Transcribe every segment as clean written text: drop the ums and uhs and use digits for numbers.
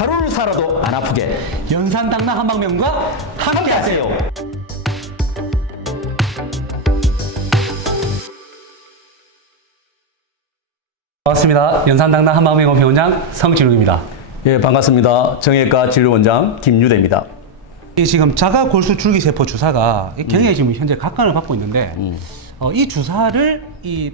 하루를 살아도 안 아프게 연산당당 한방병과 함께하세요. 반갑습니다. 연산당당 한방병원 병원장 성진욱입니다. 예, 반갑습니다. 정형외과 진료원장 김유대입니다. 지금 자가골수 줄기세포 주사가 굉장히 지금 현재 각광을 받고 있는데 이 주사를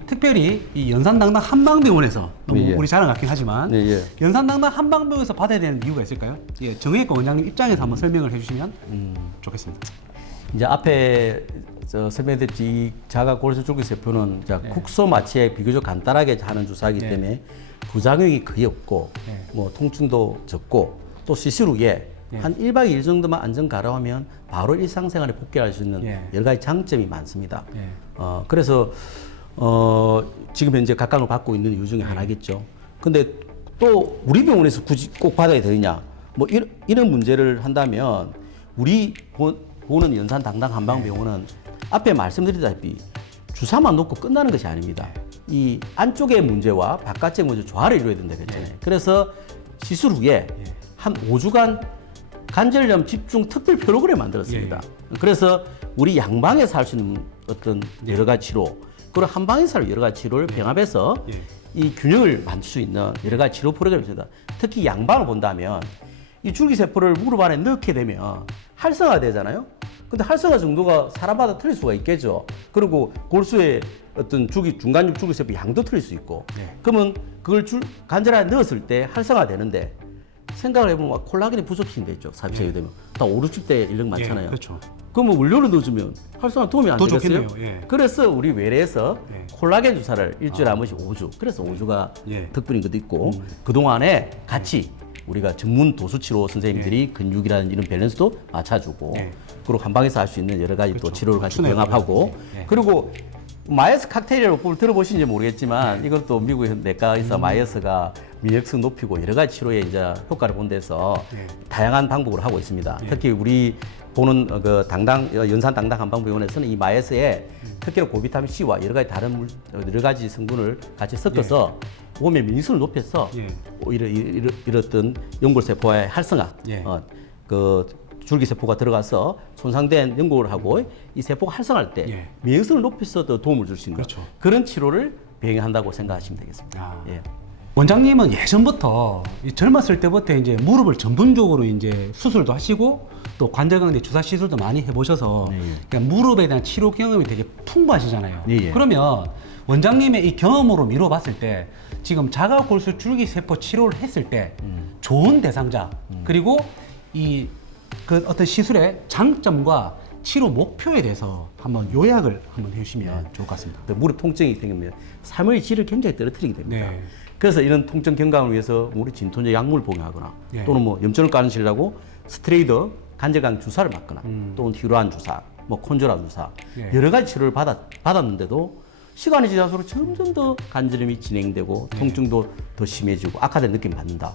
특별히 이 연산당당 한방병원에서 너무 예. 우리 자랑 같긴 하지만 예, 예. 연산당당 한방병원에서 받아야 되는 이유가 있을까요? 예, 정형외과 원장님 입장에서 한번 설명을 해주시면 좋겠습니다. 이제 앞에 설명드렸지 이 자가골수 줄기세포는 국소 마취에 비교적 간단하게 하는 주사이기 네. 때문에 부작용이 거의 없고 네. 뭐 통증도 적고 또 시술 후에 네. 한 1박 2일 정도만 안전 가려하면 바로 일상생활에 복귀할 수 있는 네. 여러 가지 장점이 많습니다. 네. 그래서 지금 현재 각광을 받고 있는 이유 중에 하나겠죠. 근데 또 우리 병원에서 굳이 꼭 받아야 되느냐 뭐 이런 문제를 한다면 우리 보는 연산당당 한방병원은 앞에 말씀드리다시피 주사만 놓고 끝나는 것이 아닙니다. 이 안쪽의 문제와 바깥의 문제 조화를 이루어야 된다 그랬잖아요. 그래서 시술 후에 한 5주간 관절염 집중 특별 프로그램 만들었습니다. 그래서 우리 양방에서 할 수 있는 어떤 여러 가지 치료, 그리고 한방에서 할 여러 가지 치료를 병합해서 이 균형을 만들 수 있는 여러 가지 치료 프로그램이 있습니다. 특히 양방을 본다면 이 줄기세포를 무릎 안에 넣게 되면 활성화되잖아요. 근데 활성화 정도가 사람마다 틀릴 수가 있겠죠. 그리고 골수의 어떤 중간엽 줄기세포 양도 틀릴 수 있고. 그러면 그걸 관절 안에 넣었을 때 활성화되는데 생각을 해보면 콜라겐이 부족해진다 있죠. 40세 되면 다 5, 60대 인력 많잖아요. 그렇죠. 그러면 원료를 넣어주면 활성화 도움이 안 더 되겠어요? 좋겠네요. 예. 그래서 우리 외래에서 콜라겐 주사를 일주일에 한 번씩 5주. 그래서 5주가 예. 덕분인 것도 있고 그동안에 같이 우리가 전문 도수치료 선생님들이 근육이라는 이런 밸런스도 맞춰주고 그리고 한방에서 할 수 있는 여러 가지 또 치료를 같이 추천해요. 병합하고 그리고 마이어스 칵테일이라고 들어보시는지 모르겠지만 이것도 미국의 내과에서 마이어스가 면역성 높이고 여러 가지 치료에 이제 효과를 본 데서 다양한 방법을 하고 있습니다. 특히 우리 보는 그 연산당당 한방병원에서는 이 마이어스에 특히나 고비타민 C와 여러 가지 다른 여러 가지 성분을 같이 섞어서 몸의免疫성을 높여서 오히려 이렇던 연골세포의 활성화, 그 줄기세포가 들어가서 손상된 연골을 하고 이 세포가 활성화할 때免疫성을 높여서 더 도움을 줄 수 있는 그런 치료를 병행한다고 생각하시면 되겠습니다. 예. 원장님은 예전부터 젊었을 때부터 이제 무릎을 전문적으로 이제 수술도 하시고 또 관절강대 주사 시술도 많이 해보셔서 그러니까 무릎에 대한 치료 경험이 되게 풍부하시잖아요. 그러면 원장님의 이 경험으로 미뤄봤을 때 지금 자가골수 줄기세포 치료를 했을 때 좋은 대상자 그리고 이 그 어떤 시술의 장점과 치료 목표에 대해서 한번 요약을 한번 해주시면 좋을 것 같습니다. 무릎 통증이 생기면 삶의 질을 굉장히 떨어뜨리게 됩니다. 그래서 이런 통증 경감을 위해서 우리 진통제 약물을 복용하거나 또는 뭐 염증을 가르치려고 스테로이드 관절강 주사를 맞거나 또는 히루안 주사, 뭐 콘조라 주사 여러 가지 치료를 받았는데도 시간이 지날수록 점점 더 관절염이 진행되고 통증도 더 심해지고 악화된 느낌을 받는다.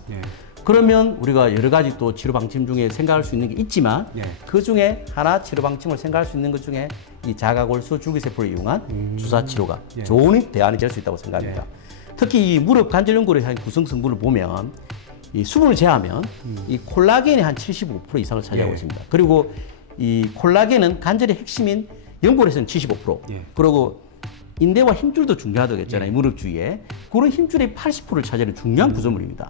그러면 우리가 여러 가지 또 치료 방침 중에 생각할 수 있는 게 있지만 그 중에 하나 치료 방침을 생각할 수 있는 것 중에 이 자가골수 줄기세포를 이용한 주사 치료가 좋은 대안이 될 수 있다고 생각합니다. 특히 이 무릎 관절 연골의 한 구성 성분을 보면 이 수분을 제하면 이 콜라겐이 한 75% 이상을 차지하고 있습니다. 그리고 이 콜라겐은 관절의 핵심인 연골에서는 75%, 그리고 인대와 힘줄도 중요하다고 했잖아요. 무릎 주위에. 그런 힘줄의 80%를 차지하는 중요한 구조물입니다.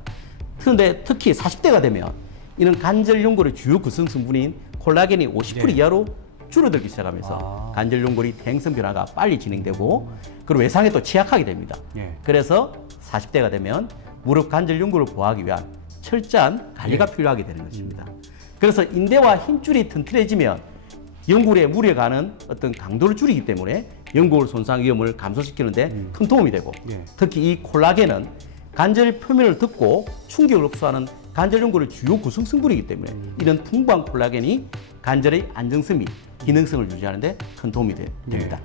그런데 특히 40대가 되면 이는 관절 연골의 주요 구성 성분인 콜라겐이 50% 이하로 줄어들기 시작하면서 관절 연골이 퇴행성 변화가 빨리 진행되고 그리고 외상에 또 취약하게 됩니다. 그래서 40대가 되면 무릎 관절 연골을 보호하기 위한 철저한 관리가 필요하게 되는 것입니다. 그래서 인대와 힘줄이 튼튼해지면 연골에 무리에 가는 어떤 강도를 줄이기 때문에 연골 손상 위험을 감소시키는데 큰 도움이 되고 특히 이 콜라겐은 관절 표면을 덮고 충격을 흡수하는 관절 연골의 주요 구성 성분이기 때문에 이런 풍부한 콜라겐이 관절의 안정성 및 기능성을 유지하는 데 큰 도움이 됩니다.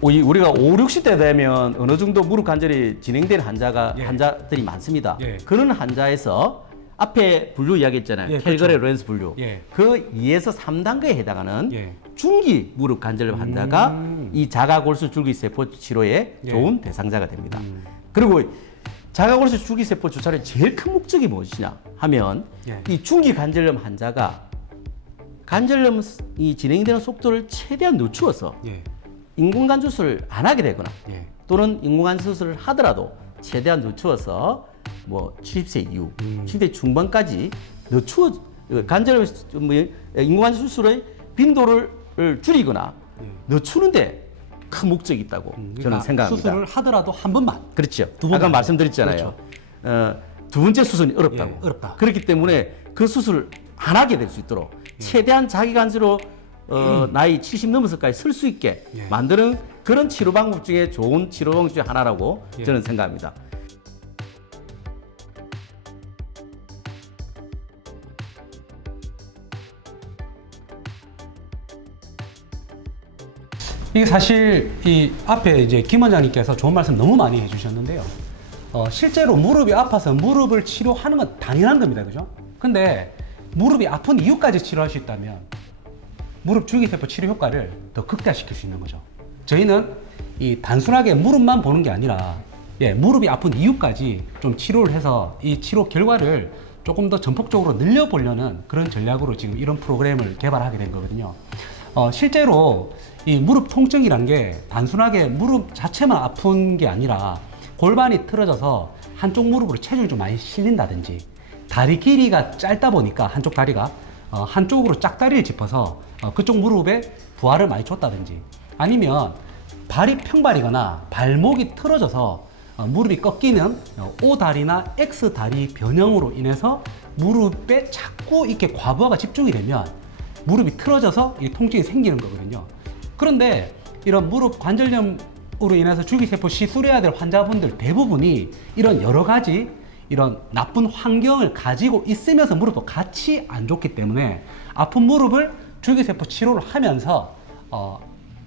우리가 5, 60대 되면 어느 정도 무릎 관절이 진행된 환자들이 많습니다. 그런 환자에서 앞에 분류 이야기했잖아요. 켈거레 로렌스 분류. 그 2에서 3단계에 해당하는 중기 무릎 관절 환자가 이 자가골수 줄기세포 치료의 좋은 대상자가 됩니다. 그리고 자가골수 줄기세포 주사의 제일 큰 목적이 무엇이냐 하면 예. 이 중기 관절염 환자가 관절염이 진행되는 속도를 최대한 늦추어서 예. 인공관 수술을 안 하게 되거나 예. 또는 인공관 수술을 하더라도 최대한 늦추어서 뭐 70세 이후, 70대 중반까지 늦추어 관절염 인공관 수술의 빈도를 줄이거나 늦추는데 큰 목적이 있다고 저는 생각합니다. 수술을 하더라도 한 번만. 그렇죠. 두 번 아까 하죠. 말씀드렸잖아요. 두 번째 수술이 어렵다고. 예, 어렵다. 그렇기 때문에 그 수술을 안 하게 될 수 있도록 최대한 자기 간수로 나이 70 넘어서까지 쓸 수 있게 예. 만드는 그런 치료 방법 중에 좋은 치료 방법 중에 하나라고 예. 저는 생각합니다. 이게 사실 이 앞에 이제 김 원장님께서 좋은 말씀 너무 많이 해주셨는데요. 실제로 무릎이 아파서 무릎을 치료하는 건 당연한 겁니다, 그죠? 근데 무릎이 아픈 이유까지 치료할 수 있다면 무릎 줄기세포 치료 효과를 더 극대화시킬 수 있는 거죠. 저희는 이 단순하게 무릎만 보는 게 아니라 무릎이 아픈 이유까지 좀 치료를 해서 이 치료 결과를 조금 더 전폭적으로 늘려보려는 그런 전략으로 지금 이런 프로그램을 개발하게 된 거거든요. 실제로 이 무릎 통증이란 게 단순하게 무릎 자체만 아픈 게 아니라 골반이 틀어져서 한쪽 무릎으로 체중이 좀 많이 실린다든지 다리 길이가 짧다 보니까 한쪽 다리가 한쪽으로 짝다리를 짚어서 그쪽 무릎에 부하를 많이 줬다든지 아니면 발이 평발이거나 발목이 틀어져서 무릎이 꺾이는 O다리나 X다리 변형으로 인해서 무릎에 자꾸 이렇게 과부하가 집중이 되면 무릎이 틀어져서 이 통증이 생기는 거거든요. 그런데 이런 무릎 관절염으로 인해서 줄기세포 시술해야 될 환자분들 대부분이 이런 여러 가지 이런 나쁜 환경을 가지고 있으면서 무릎도 같이 안 좋기 때문에 아픈 무릎을 줄기세포 치료를 하면서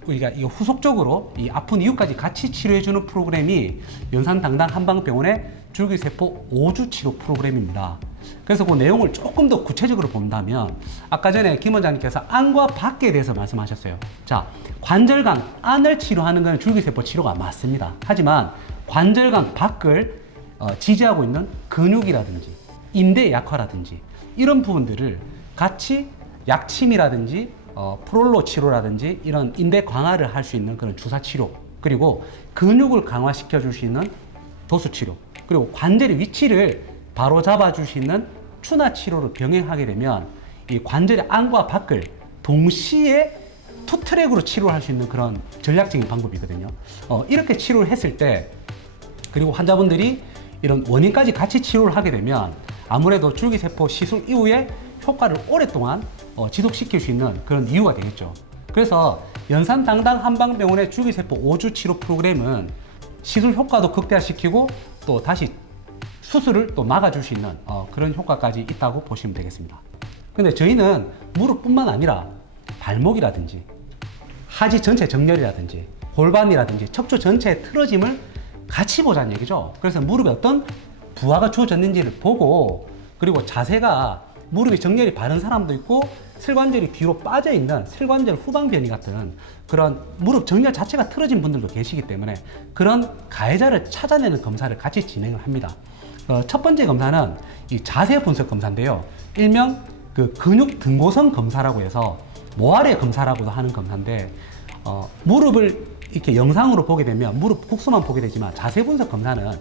우리가 이거 후속적으로 이 아픈 이유까지 같이 치료해주는 프로그램이 연산당당 한방병원의 줄기세포 5주 치료 프로그램입니다. 그래서 그 내용을 조금 더 구체적으로 본다면 아까 전에 김 원장님께서 안과 밖에 대해서 말씀하셨어요. 자, 관절강 안을 치료하는 건 줄기세포 치료가 맞습니다. 하지만 관절강 밖을 지지하고 있는 근육이라든지 인대 약화라든지 이런 부분들을 같이 약침이라든지 프롤로 치료라든지 이런 인대 강화를 할 수 있는 그런 주사 치료, 그리고 근육을 강화시켜 줄 수 있는 도수 치료, 그리고 관절의 위치를 바로 잡아 줄 수 있는 추나 치료를 병행하게 되면 이 관절의 안과 밖을 동시에 투 트랙으로 치료할 수 있는 그런 전략적인 방법이거든요. 이렇게 치료를 했을 때, 그리고 환자분들이 이런 원인까지 같이 치료를 하게 되면 아무래도 줄기세포 시술 이후에 효과를 오랫동안 지속시킬 수 있는 그런 이유가 되겠죠. 그래서 연산당당 한방병원의 줄기세포 5주 치료 프로그램은 시술 효과도 극대화시키고 또 다시 수술을 또 막아줄 수 있는 그런 효과까지 있다고 보시면 되겠습니다. 근데 저희는 무릎뿐만 아니라 발목이라든지 하지 전체 정렬이라든지 골반이라든지 척추 전체의 틀어짐을 같이 보자는 얘기죠. 그래서 무릎에 어떤 부하가 주어졌는지를 보고, 그리고 자세가 무릎이 정렬이 바른 사람도 있고 슬관절이 뒤로 빠져있는 슬관절 후방변이 같은 그런 무릎 정렬 자체가 틀어진 분들도 계시기 때문에 그런 가해자를 찾아내는 검사를 같이 진행을 합니다. 첫 번째 검사는 이 자세 분석 검사인데요. 일명 그 근육 등고성 검사라고 해서 모아레 검사라고도 하는 검사인데, 무릎을 이렇게 영상으로 보게 되면 무릎 국수만 보게 되지만 자세 분석 검사는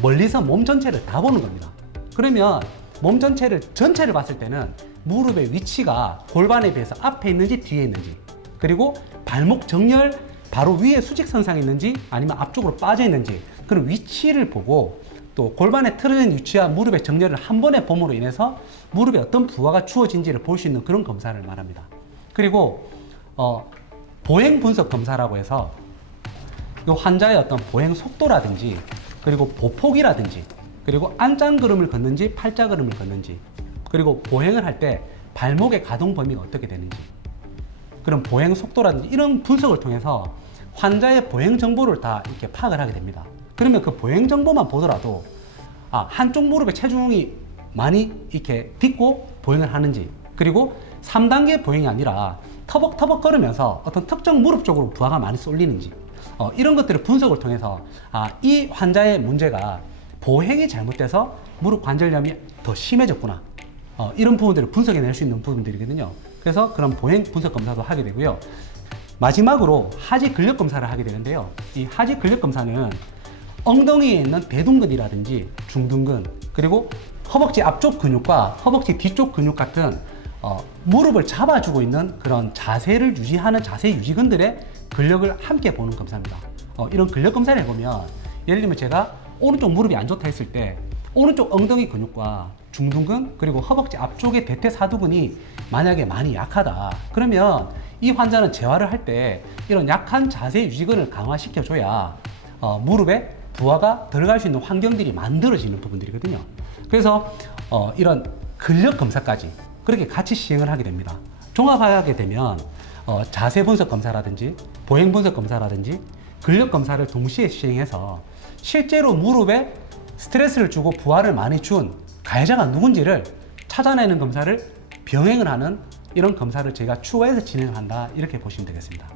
멀리서 몸 전체를 다 보는 겁니다. 그러면 몸 전체를 봤을 때는 무릎의 위치가 골반에 비해서 앞에 있는지 뒤에 있는지, 그리고 발목 정렬 바로 위에 수직선상에 있는지 아니면 앞쪽으로 빠져 있는지 그런 위치를 보고, 또 골반에 틀어진 위치와 무릎의 정렬을 한 번에 봄으로 인해서 무릎에 어떤 부하가 주어진지를 볼 수 있는 그런 검사를 말합니다. 그리고 보행 분석 검사라고 해서 이 환자의 어떤 보행 속도라든지 그리고 보폭이라든지 그리고 안짱걸음을 걷는지 팔자걸음을 걷는지, 그리고 보행을 할 때 발목의 가동 범위가 어떻게 되는지, 그런 보행 속도라든지 이런 분석을 통해서 환자의 보행 정보를 다 이렇게 파악을 하게 됩니다. 그러면 그 보행 정보만 보더라도 한쪽 무릎에 체중이 많이 이렇게 딛고 보행을 하는지, 그리고 3단계 보행이 아니라 터벅터벅 걸으면서 어떤 특정 무릎 쪽으로 부하가 많이 쏠리는지, 이런 것들을 분석을 통해서 이 환자의 문제가 보행이 잘못돼서 무릎 관절염이 더 심해졌구나. 이런 부분들을 분석해낼 수 있는 부분들이거든요. 그래서 그런 보행 분석 검사도 하게 되고요. 마지막으로 하지 근력 검사를 하게 되는데요. 이 하지 근력 검사는 엉덩이에 있는 대둔근이라든지 중둔근, 그리고 허벅지 앞쪽 근육과 허벅지 뒤쪽 근육 같은 무릎을 잡아주고 있는 그런 자세를 유지하는 자세 유지근들의 근력을 함께 보는 검사입니다. 이런 근력 검사를 해보면, 예를 들면 제가 오른쪽 무릎이 안 좋다 했을 때 오른쪽 엉덩이 근육과 중둔근 그리고 허벅지 앞쪽의 대퇴사두근이 만약에 많이 약하다 그러면 이 환자는 재활을 할 때 이런 약한 자세 유지근을 강화시켜 줘야 무릎에 부하가 들어갈 수 있는 환경들이 만들어지는 부분들이거든요. 그래서 이런 근력 검사까지 그렇게 같이 시행을 하게 됩니다. 종합하게 되면 자세 분석 검사라든지 보행 분석 검사라든지 근력 검사를 동시에 시행해서 실제로 무릎에 스트레스를 주고 부하를 많이 준 가해자가 누군지를 찾아내는 검사를 병행을 하는 이런 검사를 제가 추가해서 진행한다, 이렇게 보시면 되겠습니다.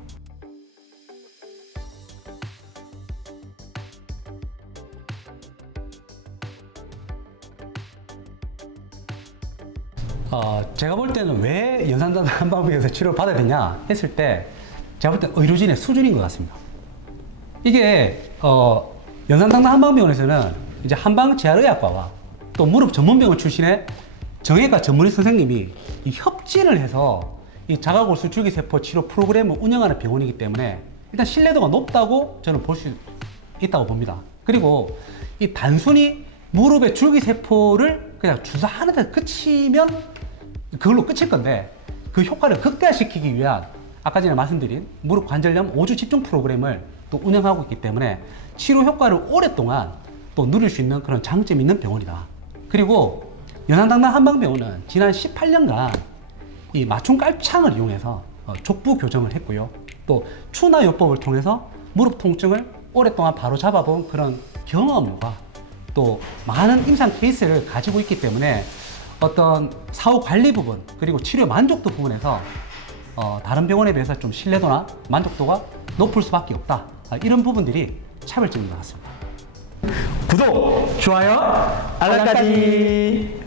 제가 볼 때는 왜 연산당 한방병원에서 치료를 받아야 되냐 했을 때 제가 볼 때 의료진의 수준인 것 같습니다. 이게 연산당당 한방병원에서는 이제 한방재활의학과와 또 무릎 전문병원 출신의 정형외과 전문의 선생님이 이 협진을 해서 이 자가골수 줄기세포 치료 프로그램을 운영하는 병원이기 때문에 일단 신뢰도가 높다고 저는 볼 수 있다고 봅니다. 그리고 이 단순히 무릎의 줄기세포를 그냥 주사하는 데 그치면 그걸로 끝일 건데, 그 효과를 극대화시키기 위한 아까 전에 말씀드린 무릎 관절염 5주 집중 프로그램을 또 운영하고 있기 때문에 치료 효과를 오랫동안 또 누릴 수 있는 그런 장점이 있는 병원이다. 그리고 연산당당 한방병원은 지난 18년간 이 맞춤 깔창을 이용해서 족부 교정을 했고요. 또 추나요법을 통해서 무릎 통증을 오랫동안 바로 잡아본 그런 경험과 또 많은 임상 케이스를 가지고 있기 때문에 어떤 사후 관리 부분 그리고 치료 만족도 부분에서 다른 병원에 비해서 좀 신뢰도나 만족도가 높을 수밖에 없다. 이런 부분들이 차별점인 것 같습니다. 구독, 좋아요, 알람까지.